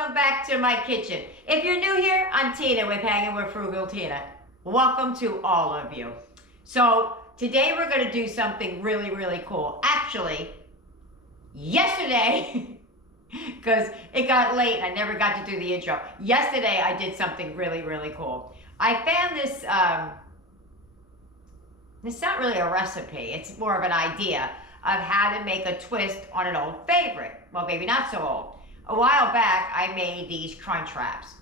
welcome back to my kitchen. If you're new here, I'm Tina with Hanging with Frugal Tina. Welcome to all of you. So today we're going to do something really cool. Actually, yesterday, because it got late and I never got to do the intro. Yesterday I did something really cool. I found this, it's not really a recipe, it's more of an idea of how to make a twist on an old favorite. Well, maybe not so old. A while back, I made these crunch wraps.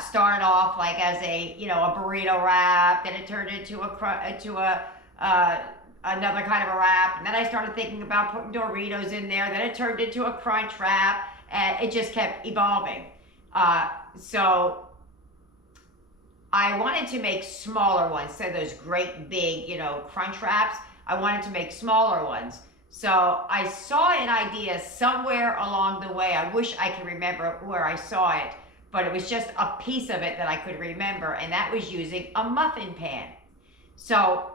Started off like as a burrito wrap, then it turned into another kind of a wrap, and then I started thinking about putting Doritos in there. Then it turned into a crunch wrap, and it just kept evolving. So I wanted to make smaller ones, so those great big, crunch wraps. I wanted to make smaller ones. So I saw an idea somewhere along the way. I wish I could remember where I saw it, but it was just a piece of it that I could remember, and that was using a muffin pan. So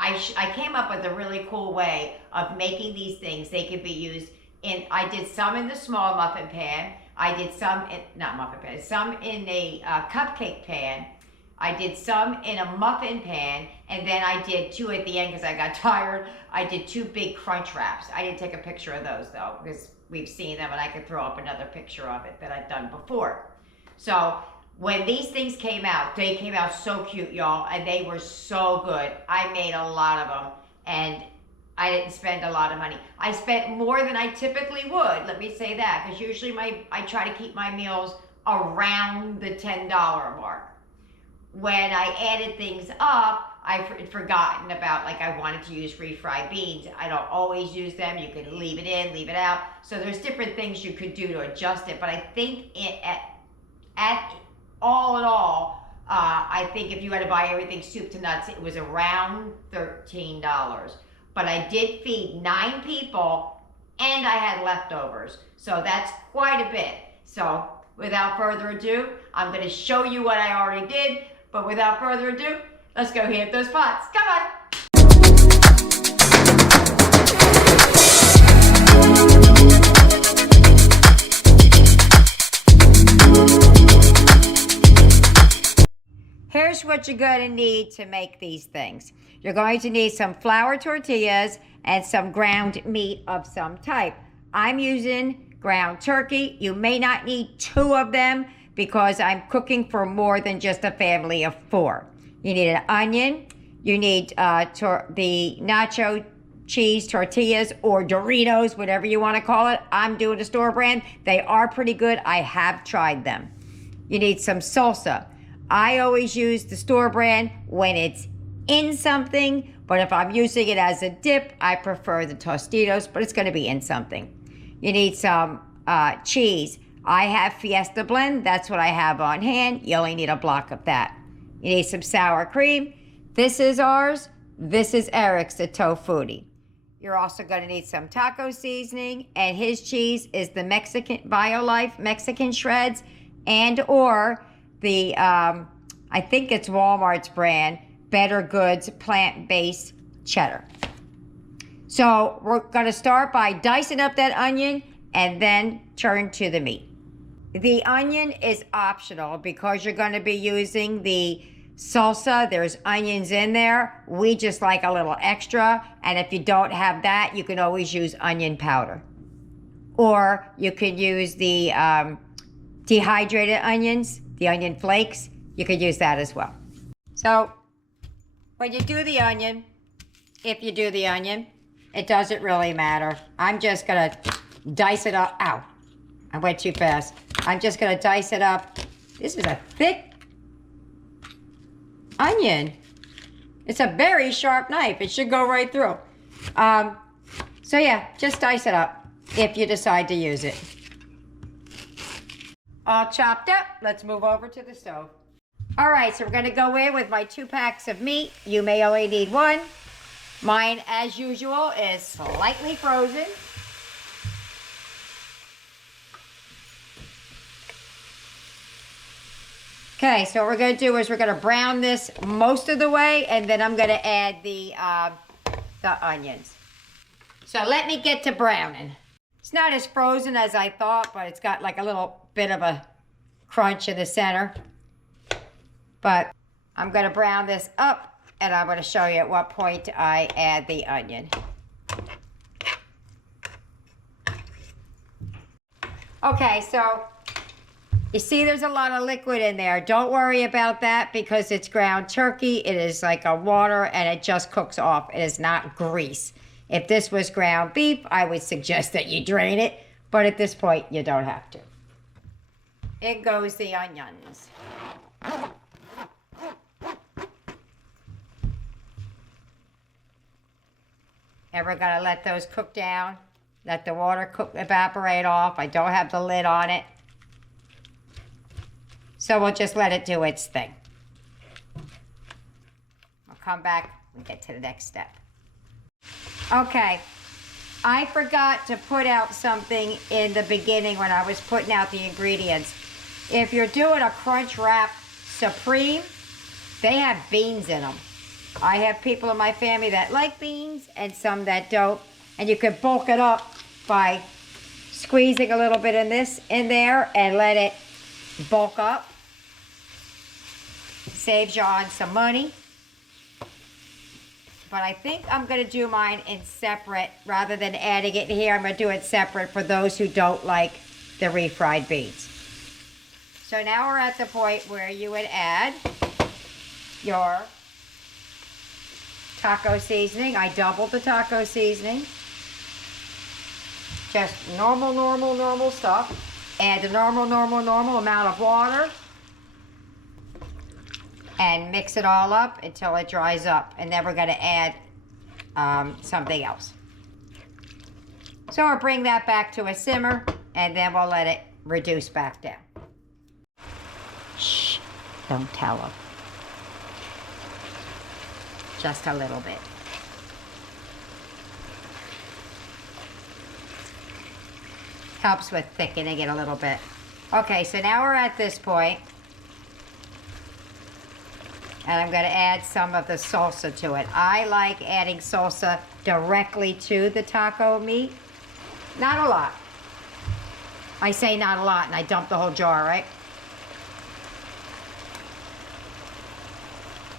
I came up with a really cool way of making these things. They could be used in, I did some in the small muffin pan. I did some in, not muffin pan, some in a cupcake pan. I did some in a muffin pan, and then I did two at the end because I got tired. I did two big crunch wraps. I didn't take a picture of those though, because we've seen them and I could throw up another picture of it that I've done before. So when these things came out, they came out so cute, y'all, and they were so good. I made a lot of them, and I didn't spend a lot of money. I spent more than I typically would, let me say that, because usually I try to keep my meals around the $10 mark. When I added things up, I'd forgotten about, like, I wanted to use refried beans. I don't always use them. You can leave it in, leave it out. So there's different things you could do to adjust it. But I think at all in all, I think if you had to buy everything soup to nuts, it was around $13. But I did feed 9 people, and I had leftovers. So that's quite a bit. So without further ado, I'm going to show you what I already did. But without further ado, let's go heat up those pots. Come on! Here's what you're going to need to make these things. You're going to need some flour tortillas and some ground meat of some type. I'm using ground turkey. You may not need 2 of them, because I'm cooking for more than just a family of 4. You need an onion, you need the nacho cheese tortillas or Doritos, whatever you want to call it. I'm doing a store brand. They are pretty good. I have tried them. You need some salsa. I always use the store brand when it's in something, but if I'm using it as a dip, I prefer the Tostitos, but it's going to be in something. You need some cheese. I have Fiesta Blend. That's what I have on hand. You only need a block of that. You need some sour cream. This is ours. This is Eric's, the Tofutti. You're also going to need some taco seasoning, and his cheese is the Violife Mexican shreds, and or the, I think it's Walmart's brand, Better Goods plant-based cheddar. So we're going to start by dicing up that onion and then turn to the meat. The onion is optional because you're going to be using the salsa. There's onions in there. We just like a little extra. And if you don't have that, you can always use onion powder. Or you can use the dehydrated onions, the onion flakes. You could use that as well. So when you do the onion, if you do the onion, it doesn't really matter. I'm just going to dice it up. Ow, I went too fast. I'm just going to dice it up. This is a thick onion. It's a very sharp knife. It should go right through. So yeah, just dice it up if you decide to use it. All chopped up. Let's move over to the stove. All right, so we're going to go in with my 2 packs of meat. You may only need 1. Mine, as usual, is slightly frozen. Okay, so what we're going to do is we're going to brown this most of the way, and then I'm going to add the onions. So let me get to browning. It's not as frozen as I thought, but it's got like a little bit of a crunch in the center. But I'm gonna brown this up, and I'm gonna show you at what point I add the onion. Okay, so you see there's a lot of liquid in there. Don't worry about that because it's ground turkey. It is like a water and it just cooks off. It is not grease. If this was ground beef, I would suggest that you drain it, but at this point, you don't have to. In goes the onions. And we're gonna let those cook down. Let the water evaporate off. I don't have the lid on it. So we'll just let it do its thing. I'll come back and get to the next step. Okay, I forgot to put out something in the beginning when I was putting out the ingredients. If you're doing a Crunch Wrap Supreme, they have beans in them. I have people in my family that like beans and some that don't. And you can bulk it up by squeezing a little bit in there and let it bulk up. Saves you on some money. But I think I'm going to do mine in separate rather than adding it here. I'm going to do it separate for those who don't like the refried beans. So now we're at the point where you would add your taco seasoning. I doubled the taco seasoning. Just normal stuff. Add the normal amount of water. And mix it all up until it dries up. And then we're going to add something else. So we'll bring that back to a simmer, and then we'll let it reduce back down. Shh, don't tell them. Just a little bit. Helps with thickening it a little bit. Okay, so now we're at this point. And I'm going to add some of the salsa to it. I like adding salsa directly to the taco meat. Not a lot. I say not a lot and I dump the whole jar, right?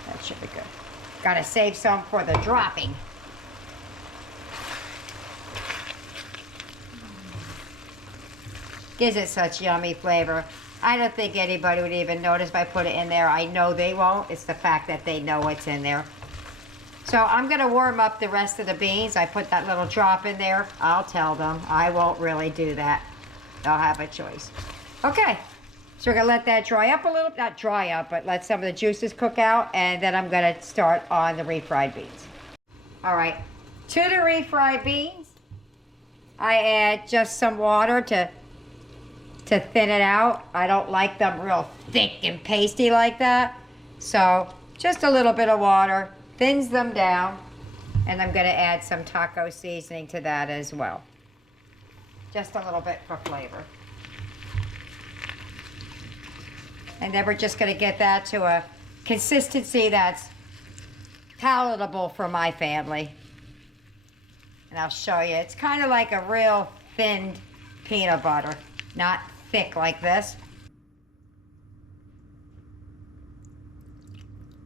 That should be good. Got to save some for the dropping. Gives it such yummy flavor. I don't think anybody would even notice if I put it in there. I know they won't. It's the fact that they know what's in there. So I'm going to warm up the rest of the beans. I put that little drop in there. I'll tell them. I won't really do that. They'll have a choice. Okay. So we're going to let that dry up a little. Not dry up, but let some of the juices cook out. And then I'm going to start on the refried beans. All right. To the refried beans, I add just some water to thin it out. I don't like them real thick and pasty like that. So just a little bit of water thins them down. And I'm going to add some taco seasoning to that as well. Just a little bit for flavor. And then we're just going to get that to a consistency that's palatable for my family. And I'll show you. It's kind of like a real thinned peanut butter. Not thick like this.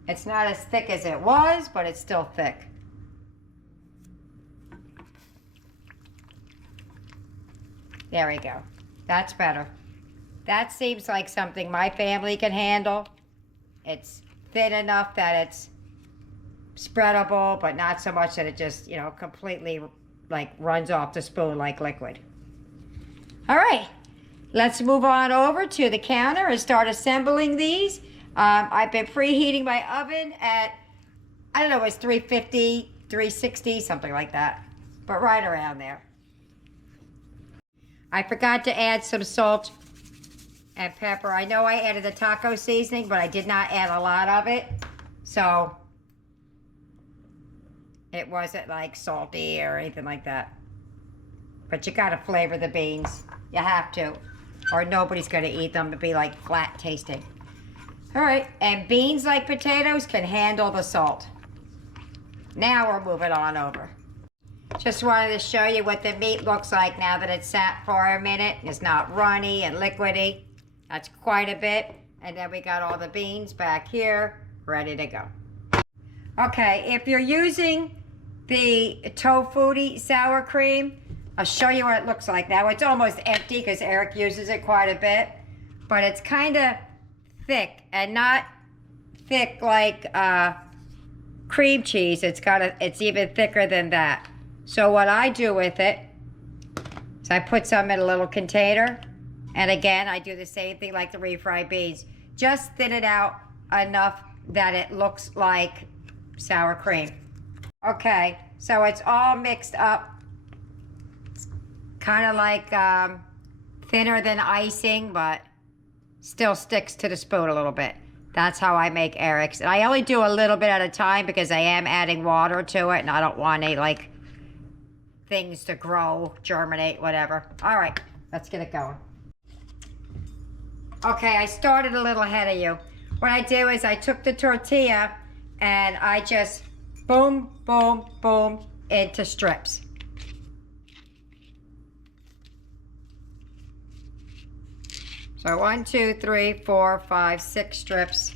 It's not as thick as it was, but it's still thick. There we go. That's better. That seems like something my family can handle. It's thin enough that it's spreadable, but not so much that it just, you know, completely like runs off the spoon like liquid. All right. Let's move on over to the counter and start assembling these. I've been preheating my oven at, I don't know, it's 350, 360, something like that. But right around there. I forgot to add some salt and pepper. I know I added the taco seasoning, but I did not add a lot of it. So it wasn't like salty or anything like that. But you gotta flavor the beans. You have to. Or nobody's going to eat them. It'd be like flat tasting. All right. And beans, like potatoes, can handle the salt. Now we're moving on over. Just wanted to show you what the meat looks like now that it's sat for a minute. It's not runny and liquidy. That's quite a bit. And then we got all the beans back here, ready to go. Okay, if you're using the Tofutti sour cream, I'll show you what it looks like. Now it's almost empty because Eric uses it quite a bit, but it's kind of thick and not thick like cream cheese. It's even thicker than that. So what I do with it is I put some in a little container, and again I do the same thing like the refried beans. Just thin it out enough that it looks like sour cream. Okay, so it's all mixed up. Kind of like thinner than icing, but still sticks to the spoon a little bit. That's how I make Eric's. And I only do a little bit at a time because I am adding water to it, and I don't want any like things to grow, germinate, whatever. All right, let's get it going. Okay, I started a little ahead of you. What I do is I took the tortilla and I just boom, boom, boom into strips. So 1, 2, 3, 4, 5, 6 strips.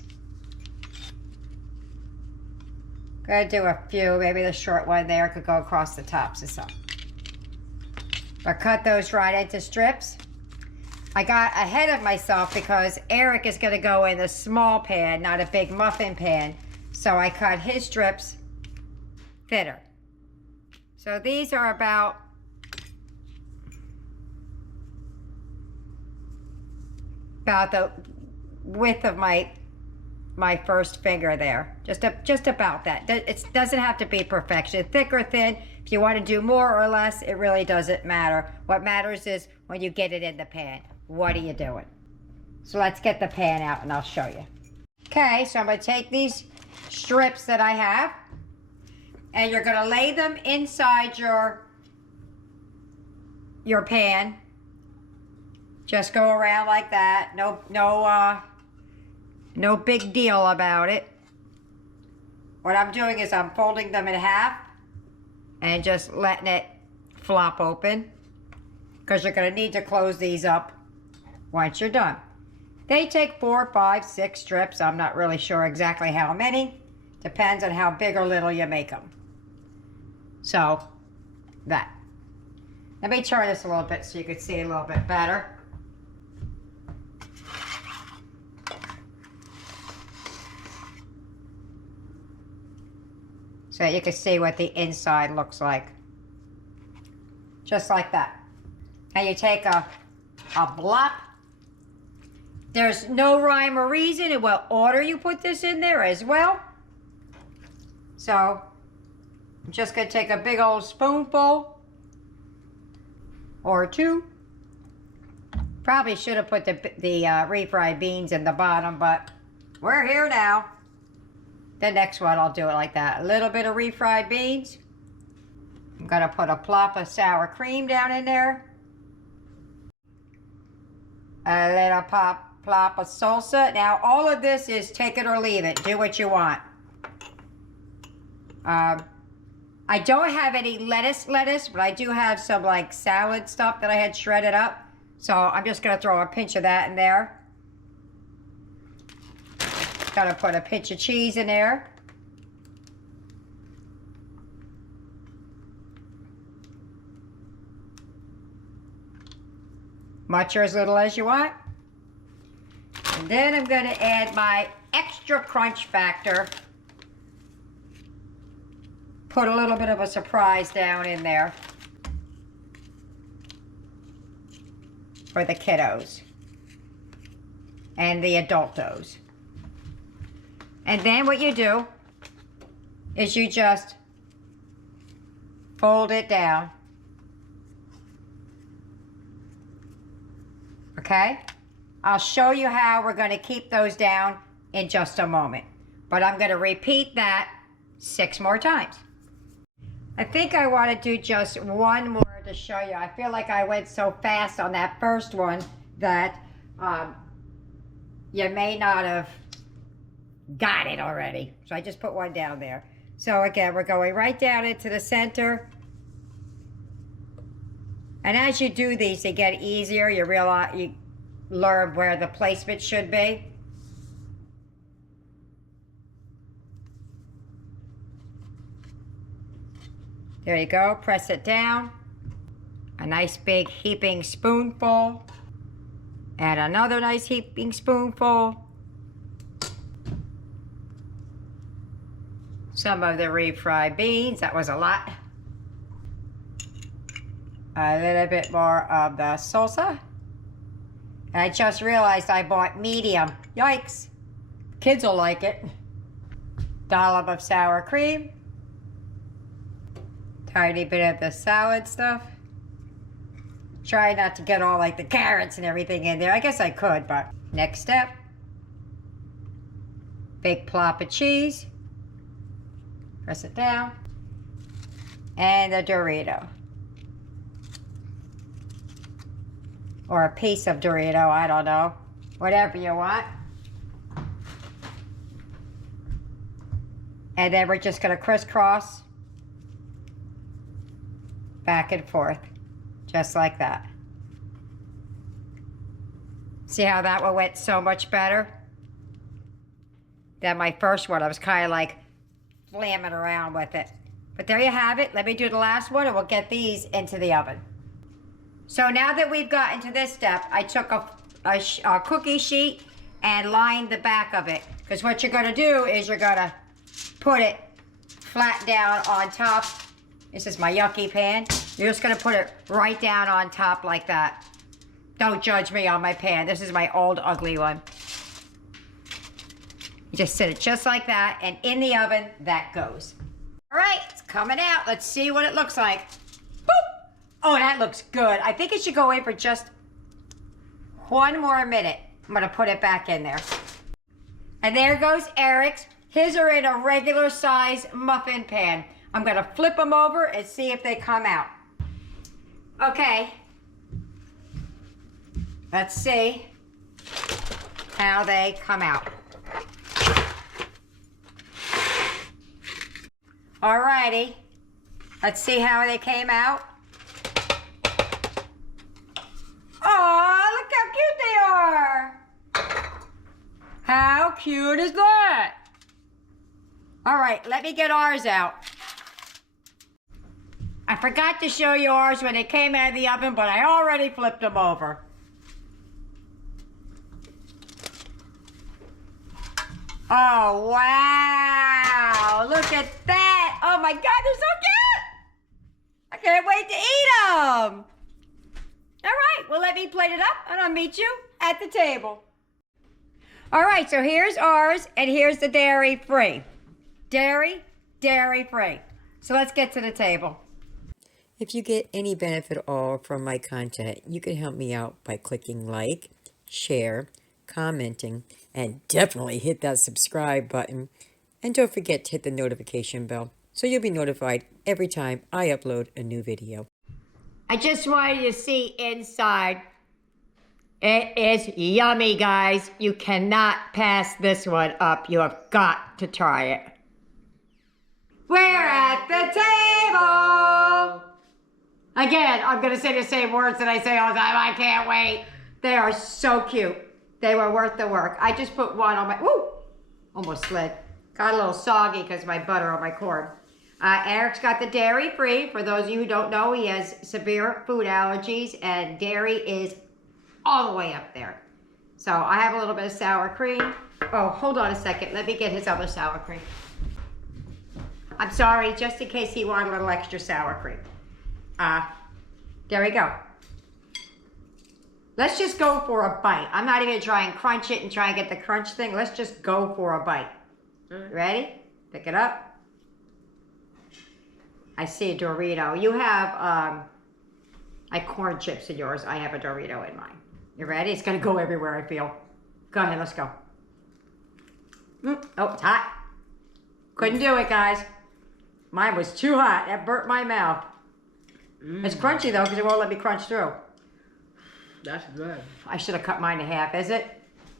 Gonna do a few, maybe the short one there could go across the tops or something. But cut those right into strips. I got ahead of myself because Eric is gonna go in a small pan, not a big muffin pan. So I cut his strips thinner. So these are about the width of my first finger there. Just about that. It doesn't have to be perfection. Thick or thin, if you want to do more or less, it really doesn't matter. What matters is when you get it in the pan. What are you doing? So let's get the pan out and I'll show you. Okay, so I'm going to take these strips that I have and you're going to lay them inside your pan. Just go around like that. No big deal about it. What I'm doing is I'm folding them in half and just letting it flop open because you're going to need to close these up once you're done. They take 4, 5, 6 strips. I'm not really sure exactly how many. Depends on how big or little you make them. So, that. Let me turn this a little bit so you can see a little bit better. So you can see what the inside looks like. Just like that. And you take a block. There's no rhyme or reason in what order you put this in there as well. So I'm just going to take a big old spoonful or 2. Probably should have put the refried beans in the bottom, but we're here now. The next one I'll do it like that. A little bit of refried beans. I'm going to put a plop of sour cream down in there. A little plop of salsa. Now all of this is take it or leave it. Do what you want. I don't have any lettuce, but I do have some like salad stuff that I had shredded up. So I'm just going to throw a pinch of that in there. Gotta put a pinch of cheese in there. Much or as little as you want. And then I'm gonna add my extra crunch factor. Put a little bit of a surprise down in there for the kiddos and the adultos. And then what you do is you just fold it down. Okay? I'll show you how we're going to keep those down in just a moment. But I'm going to repeat that 6 more times. I think I want to do just one more to show you. I feel like I went so fast on that first one that you may not have got it already. So I just put one down there. So again, we're going right down into the center And as you do these, they get easier. You realize, you learn where the placement should be. There you go, press it down. A nice big heaping spoonful. Add another nice heaping spoonful. Some of the refried beans, that was a lot. A little bit more of the salsa. And I just realized I bought medium. Yikes. Kids will like it. Dollop of sour cream. Tiny bit of the salad stuff. Try not to get all like the carrots and everything in there. I guess I could, but next step. Big plop of cheese. Press it down. And the Dorito. Or a piece of Dorito, I don't know. Whatever you want. And then we're just gonna crisscross back and forth, just like that. See how that one went so much better than my first one? I was kind of like flamming around with it. But there you have it. Let me do the last one and we'll get these into the oven. So now that we've gotten to this step, I took a cookie sheet and lined the back of it. Because what you're gonna do is you're gonna put it flat down on top. This is my yucky pan. You're just gonna put it right down on top like that. Don't judge me on my pan. This is my old ugly one. You just sit it just like that, and in the oven, that goes. All right, it's coming out. Let's see what it looks like. Boop! Oh, that looks good. I think it should go in for just 1 more minute. I'm gonna put it back in there. And there goes Eric's. His are in a regular size muffin pan. I'm gonna flip them over and see if they come out. Okay. Let's see how they come out. Alrighty. Let's see how they came out. Oh, look how cute they are. How cute is that? All right, let me get ours out. I forgot to show you ours when they came out of the oven, but I already flipped them over. Oh, wow. Look at that. Oh, my God, they're so cute. I can't wait to eat them. All right, well, let me plate it up, and I'll meet you at the table. All right, so here's ours, and here's the dairy-free. Dairy-free. So let's get to the table. If you get any benefit at all from my content, you can help me out by clicking like, share, commenting, and definitely hit that subscribe button. And don't forget to hit the notification bell so you'll be notified every time I upload a new video. I just wanted you to see inside. It is yummy, guys. You cannot pass this one up. You have got to try it. We're at the table. Again, I'm going to say the same words that I say all the time. I can't wait. They are so cute. They were worth the work. I just put one on my, woo, almost slid. Got a little soggy because of my butter on my corn. Eric's got the dairy-free. For those of you who don't know, he has severe food allergies, and dairy is all the way up there. So I have a little bit of sour cream. Oh, hold on a second. Let me get his other sour cream. I'm sorry, just in case he wanted a little extra sour cream. There we go. Let's just go for a bite. I'm not even gonna try and crunch it and try and get the crunch thing. Let's just go for a bite. Ready? Pick it up. I see a Dorito. You have like corn chips in yours. I have a Dorito in mine. You ready? It's gonna go everywhere, I feel. Go ahead, let's go. Oh, it's hot. Couldn't do it, guys. Mine was too hot. That burnt my mouth. It's crunchy though, because it won't let me crunch through. That's good. I should have cut mine in half, is it?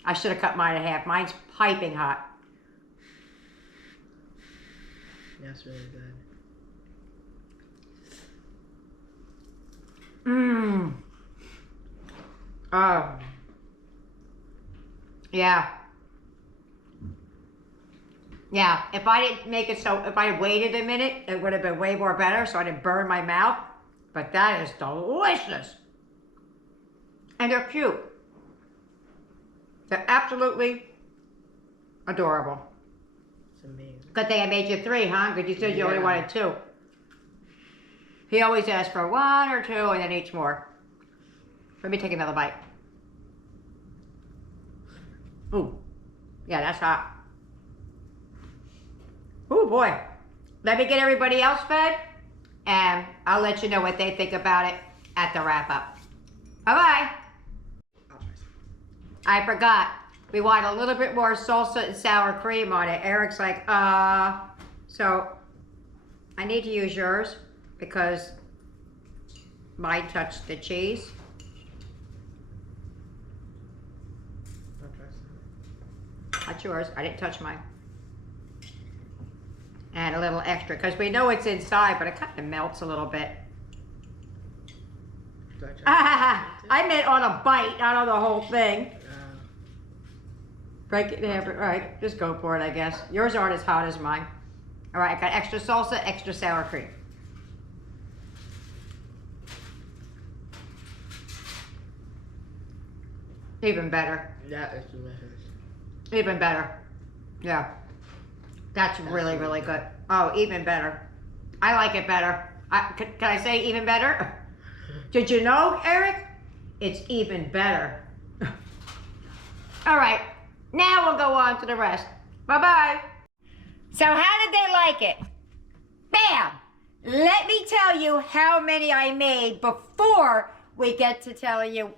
I should have cut mine in half. Mine's piping hot. That's really good. Mmm. Oh. Yeah. Yeah, if I didn't make it so, if I had waited a minute, it would have been way more better so I didn't burn my mouth. But that is delicious. And they're cute. They're absolutely adorable. It's amazing. Good thing I made you 3, huh? Because you said you only Yeah. wanted 2. He always asks for 1 or 2 and then eats more. Let me take another bite. Ooh. Yeah, that's hot. Oh boy. Let me get everybody else fed and I'll let you know what they think about it at the wrap up. Bye-bye. I forgot. We want a little bit more salsa and sour cream on it. Eric's like, so I need to use yours because mine touched the cheese. That's yours. I didn't touch mine. And a little extra, because we know it's inside, but it kind of melts a little bit. I meant on a bite, not on the whole thing. Break it in half. All right, just go for it, I guess. Yours aren't as hot as mine. All right, I got extra salsa, extra sour cream. Even better. That is delicious. Even better. Yeah. That's really, really good. Oh, even better. I like it better. Can I say even better? Did you know, Eric? It's even better. All right. Now we'll go on to the rest. Bye-bye. So how did they like it? Bam! Let me tell you how many I made before we get to tell you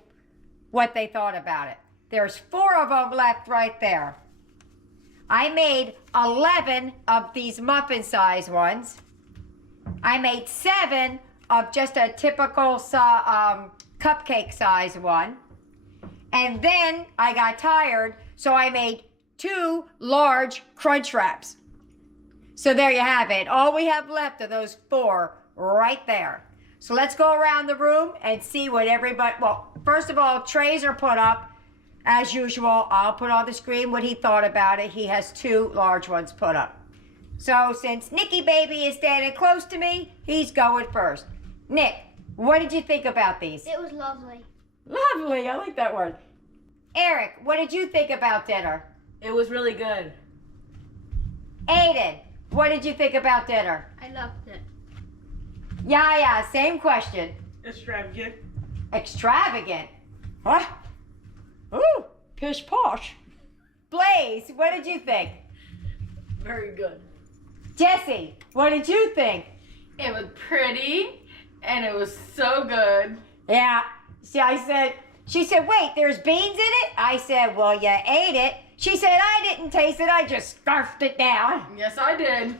what they thought about it. There's 4 of them left right there. I made 11 of these muffin size ones. I made 7 of just a typical cupcake size one. And then I got tired, so I made 2 large crunch wraps. So there you have it. All we have left are those 4 right there. So let's go around the room and see what everybody, well, first of all, trays are put up. As usual, I'll put on the screen what he thought about it. He has 2 large ones put up. So since Nicky Baby is standing close to me, he's going first. Nick, what did you think about these? It was lovely. Lovely, I like that word. Eric, what did you think about dinner? It was really good. Aiden, what did you think about dinner? I loved it. Yeah, same question. Extravagant. Extravagant. Huh? Ooh, pish posh. Blaze, what did you think? Very good. Jesse, what did you think? It was pretty, and it was so good. Yeah. See, she said, wait, there's beans in it? I said, well, you ate it. She said, I didn't taste it, I just scarfed it down. Yes, I did.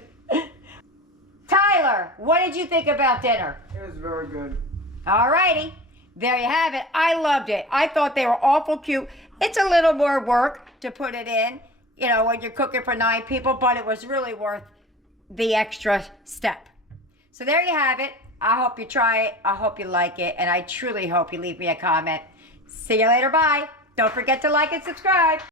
Tyler, what did you think about dinner? It was very good. All righty. There you have it. I loved it. I thought they were awful cute. It's a little more work to put it in, you know, when you're cooking for 9 people, but it was really worth the extra step. So there you have it. I hope you try it. I hope you like it. And I truly hope you leave me a comment. See you later. Bye. Don't forget to like and subscribe.